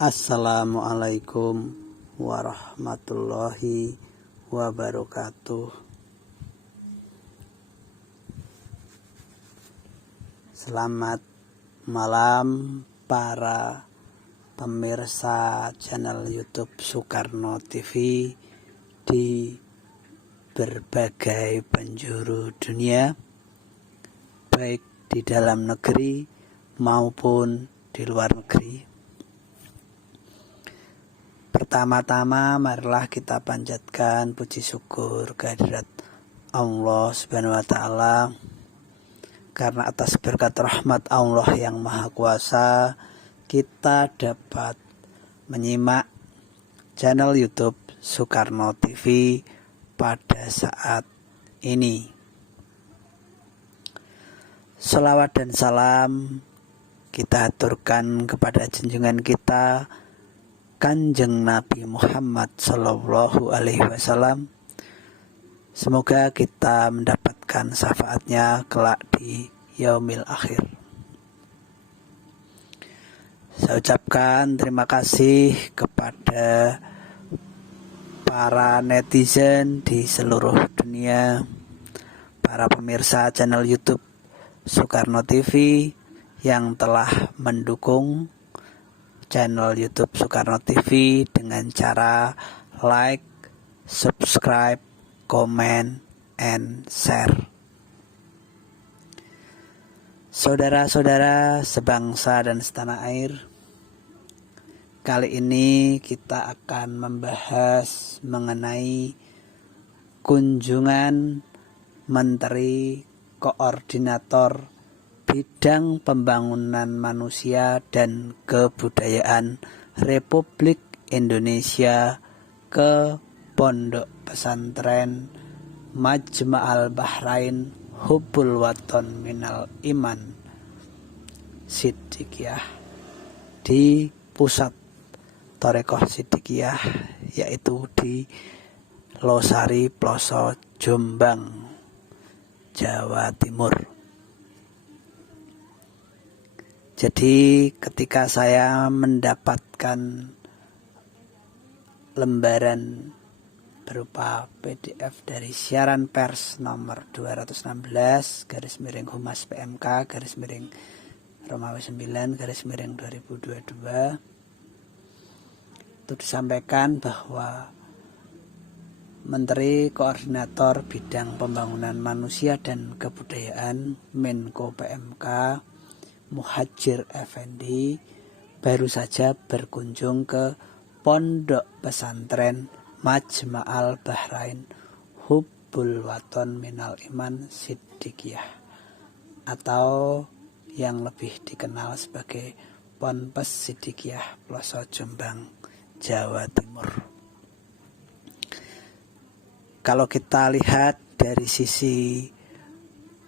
Assalamualaikum warahmatullahi wabarakatuh. Selamat malam para pemirsa channel YouTube Soekarno TV di berbagai penjuru dunia, baik di dalam negeri maupun di luar negeri. Pertama-tama marilah kita panjatkan puji syukur kehadirat Allah Subhanahu wa taala, karena atas berkat rahmat Allah yang Maha Kuasa kita dapat menyimak channel YouTube Soekarno TV pada saat ini. Shalawat dan salam kita aturkan kepada junjungan kita Kanjeng Nabi Muhammad Sallallahu Alaihi Wasallam. Semoga kita mendapatkan syafaatnya kelak di yaumil akhir. Saya ucapkan terima kasih kepada para netizen di seluruh dunia, para pemirsa channel YouTube Soekarno TV yang telah mendukung channel YouTube Soekarno TV dengan cara like, subscribe, comment, and share. Saudara-saudara sebangsa dan setanah air, kali ini kita akan membahas mengenai kunjungan Menteri Koordinator Bidang Pembangunan Manusia dan Kebudayaan Republik Indonesia ke Pondok Pesantren Majma'al Bahrain Hubbul Waton Minal Iman Siddiqiyah di pusat Thorekoh Siddiqiyah, yaitu di Losari Ploso, Jombang, Jawa Timur. Jadi ketika saya mendapatkan lembaran berupa PDF dari siaran pers nomor 216 /Humas PMK /Romawi 9 /2022, itu disampaikan bahwa Menteri Koordinator Bidang Pembangunan Manusia dan Kebudayaan Menko PMK Muhadjir Effendi baru saja berkunjung ke Pondok Pesantren Majma'al Bahrain Hubbul Waton Minal Iman Siddiqiyah, atau yang lebih dikenal sebagai Ponpes Siddiqiyah Ploso, Jombang, Jawa Timur. Kalau kita lihat dari sisi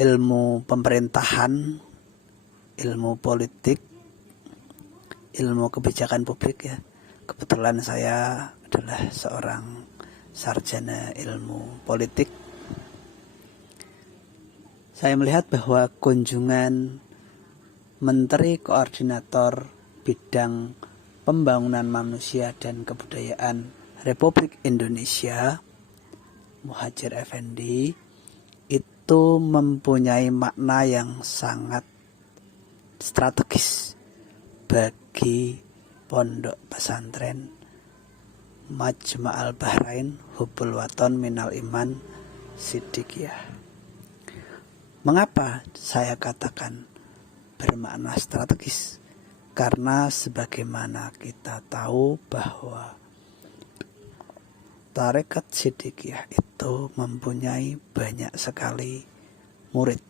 ilmu pemerintahan, ilmu politik, ilmu kebijakan publik, ya, kebetulan saya adalah seorang sarjana ilmu politik. Saya melihat bahwa kunjungan Menteri Koordinator Bidang Pembangunan Manusia dan Kebudayaan Republik Indonesia Muhadjir Effendi itu mempunyai makna yang sangat strategis bagi Pondok Pesantren Majma'al Bahrain Hubbul Waton Minal Iman Siddiqiyah. Mengapa saya katakan bermakna strategis? Karena sebagaimana kita tahu bahwa Tarekat Siddiqiyah itu mempunyai banyak sekali murid,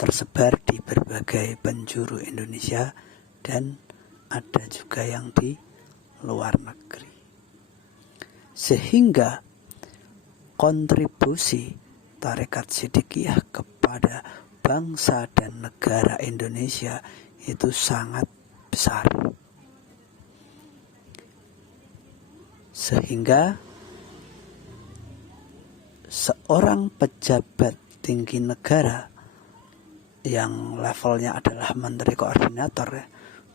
tersebar di berbagai penjuru Indonesia dan ada juga yang di luar negeri. Sehingga kontribusi Tarekat Siddiqiyah kepada bangsa dan negara Indonesia itu sangat besar. Sehingga seorang pejabat tinggi negara yang levelnya adalah menteri koordinator,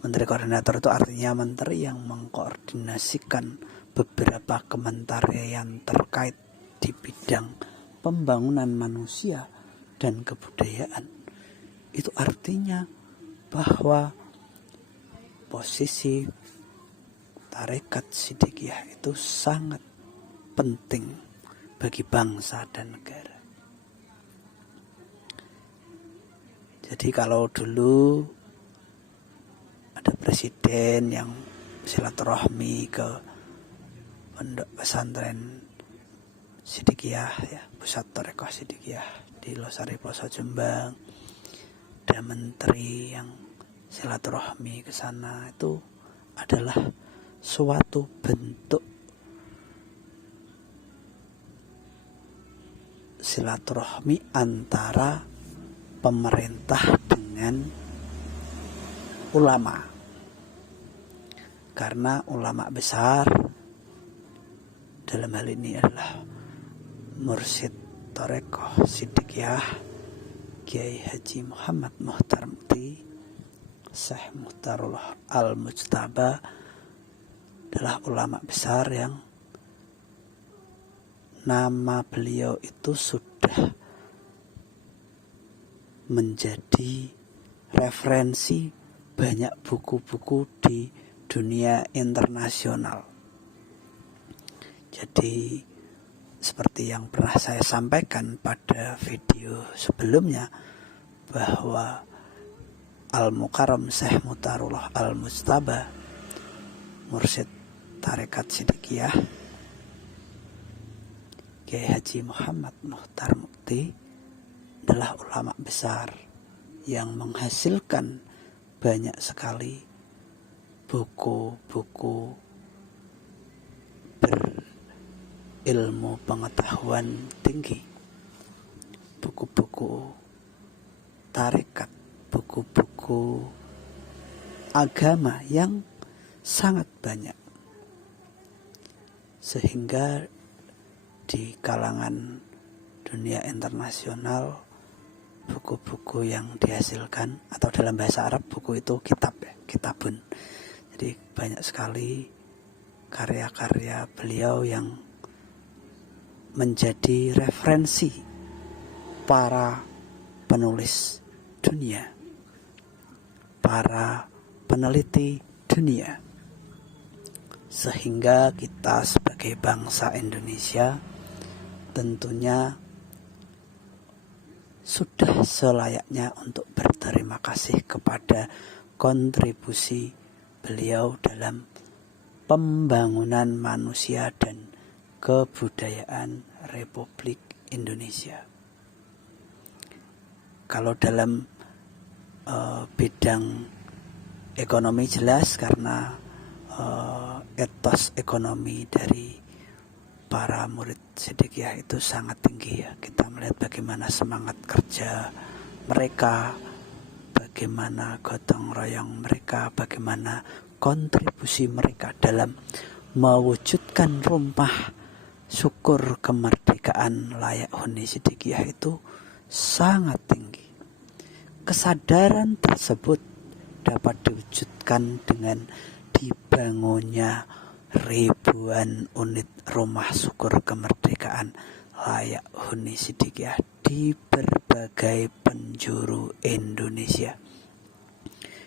Menteri koordinator itu artinya menteri yang mengkoordinasikan beberapa kementerian terkait di bidang pembangunan manusia dan kebudayaan. Itu artinya bahwa posisi tarekat Siddiqiyah itu sangat penting bagi bangsa dan negara. Jadi kalau dulu ada presiden yang silaturahmi ke pondok pesantren Siddiqiyah, ya, pusat tarekat Siddiqiyah di Losari Ploso Jombang, ada menteri yang silaturahmi ke sana, itu adalah suatu bentuk silaturahmi antara pemerintah dengan ulama, karena ulama besar dalam hal ini adalah Mursyid Tarekat Siddiqiyah Kiai Haji Muhammad Muhtar Mukti Syekh Muhtarullah Al-Mujtaba adalah ulama besar yang nama beliau itu sudah menjadi referensi banyak buku-buku di dunia internasional. Jadi seperti yang pernah saya sampaikan pada video sebelumnya, bahwa Al-Mukarram Syekh Muhtarullah Al-Mujtaba Mursyid Tarekat Siddiqiyah Kiai Haji Muhammad Muhtar Mukti adalah ulama besar yang menghasilkan banyak sekali buku-buku berilmu pengetahuan tinggi, buku-buku tarekat, buku-buku agama yang sangat banyak, sehingga di kalangan dunia internasional buku-buku yang dihasilkan, atau dalam bahasa Arab buku itu kitab, ya, kitabun. Jadi banyak sekali karya-karya beliau yang menjadi referensi para penulis dunia, para peneliti dunia, sehingga kita sebagai bangsa Indonesia tentunya sudah selayaknya untuk berterima kasih kepada kontribusi beliau dalam pembangunan manusia dan kebudayaan Republik Indonesia. Kalau dalam bidang ekonomi jelas, karena etos ekonomi dari para murid Siddiqiyah itu sangat tinggi, ya. Kita melihat bagaimana semangat kerja mereka, bagaimana gotong royong mereka, bagaimana kontribusi mereka dalam mewujudkan rumah syukur kemerdekaan layak huni Siddiqiyah itu sangat tinggi. Kesadaran tersebut dapat diwujudkan dengan dibangunnya ribuan unit rumah syukur kemerdekaan layak huni Siddiqiyah di berbagai penjuru Indonesia.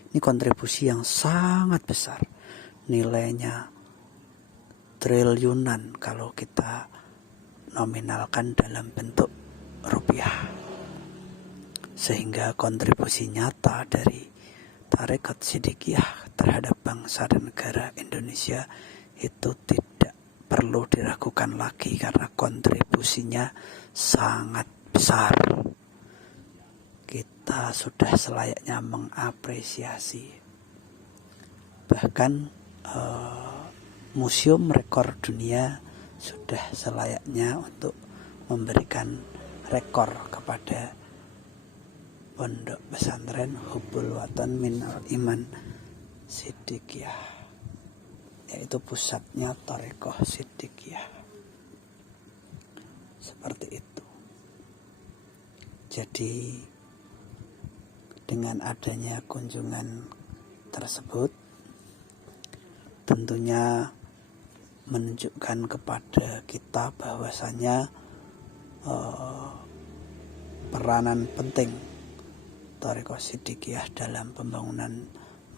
Ini kontribusi yang sangat besar, nilainya triliunan kalau kita nominalkan dalam bentuk rupiah. Sehingga kontribusi nyata dari tarekat Siddiqiyah terhadap bangsa dan negara Indonesia itu tidak perlu diragukan lagi, karena kontribusinya sangat besar. Kita sudah selayaknya mengapresiasi. Bahkan Museum Rekor Dunia sudah selayaknya untuk memberikan rekor kepada Pondok Pesantren Hubbul Watan Minal Iman Siddiqiyah, yaitu pusatnya Tarekat Siddiqiyah. Seperti itu. Jadi dengan adanya kunjungan tersebut tentunya menunjukkan kepada kita bahwasanya peranan penting Thariqah Shiddiqiyah dalam pembangunan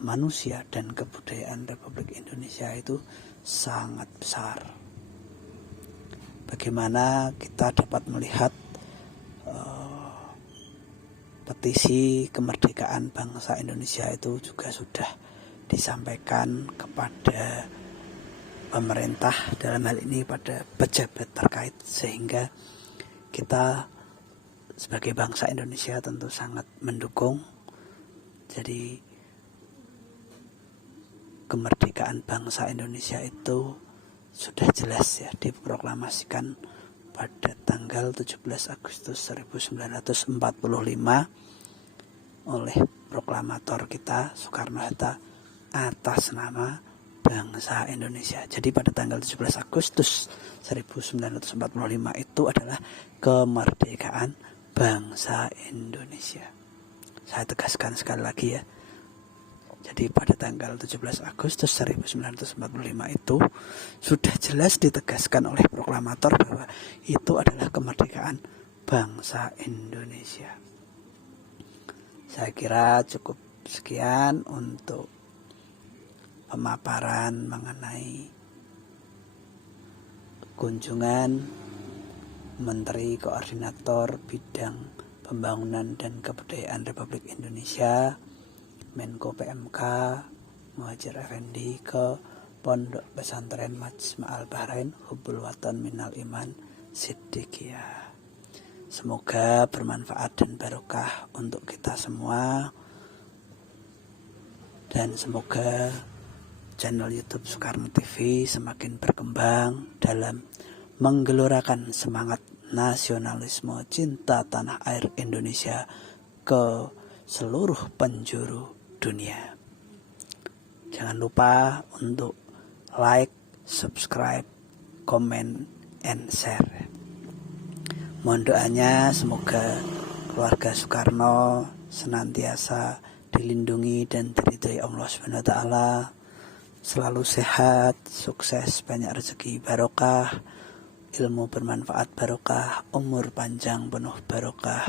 manusia dan kebudayaan Republik Indonesia itu sangat besar. Bagaimana kita dapat melihat petisi kemerdekaan bangsa Indonesia itu juga sudah disampaikan kepada pemerintah, dalam hal ini pada pejabat terkait, sehingga kita sebagai bangsa Indonesia tentu sangat mendukung. Jadi kemerdekaan bangsa Indonesia itu sudah jelas ya diproklamasikan pada tanggal 17 Agustus 1945 oleh proklamator kita Soekarno-Hatta atas nama bangsa Indonesia. Jadi pada tanggal 17 Agustus 1945 itu adalah kemerdekaan bangsa Indonesia. Saya tegaskan sekali lagi ya. Jadi pada tanggal 17 Agustus 1945 itu sudah jelas ditegaskan oleh proklamator bahwa itu adalah kemerdekaan bangsa Indonesia. Saya kira cukup sekian untuk pemaparan mengenai kunjungan Menteri Koordinator Bidang Pembangunan dan Kebudayaan Republik Indonesia Menko PMK Muhadjir Effendi ke Pondok Pesantren Majma' Al-Bahrain Hubbul Watan Minal Iman Shiddiqiyah. Semoga bermanfaat dan barokah untuk kita semua, dan semoga channel YouTube Soekarno TV semakin berkembang dalam menggelorakan semangat nasionalisme cinta tanah air Indonesia ke seluruh penjuru dunia. Jangan lupa untuk like, subscribe, comment, and share. Mohon doanya semoga keluarga Soekarno senantiasa dilindungi dan diridhoi Allah SWT, selalu sehat, sukses, banyak rezeki barokah, ilmu bermanfaat barokah, umur panjang penuh barokah,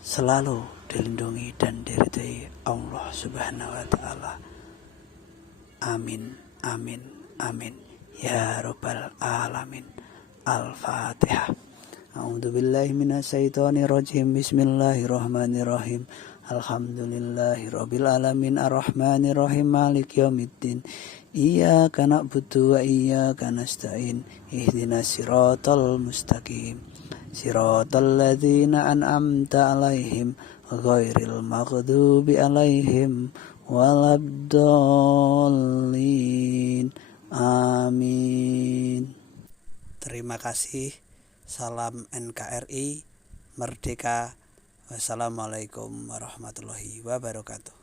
selalu dilindungi dan diridhoi Allah Subhanahu wa taala. Amin, amin, amin ya rabbal alamin. Al-Fatihah. A'udzubillahi minasyaitonirrajim. Bismillahirrahmanirrahim. Alhamdulillahirabbil alamin arrahmanirrahim maliki yaumiddin. Iyyaka na'budu wa iyyaka nasta'in. Ihdinas siratal mustaqim. Siratal ladzina an'amta 'alaihim ghairil maghdubi 'alaihim waladdallin. Amin. Terima kasih. Salam NKRI Merdeka. Wassalamualaikum warahmatullahi wabarakatuh.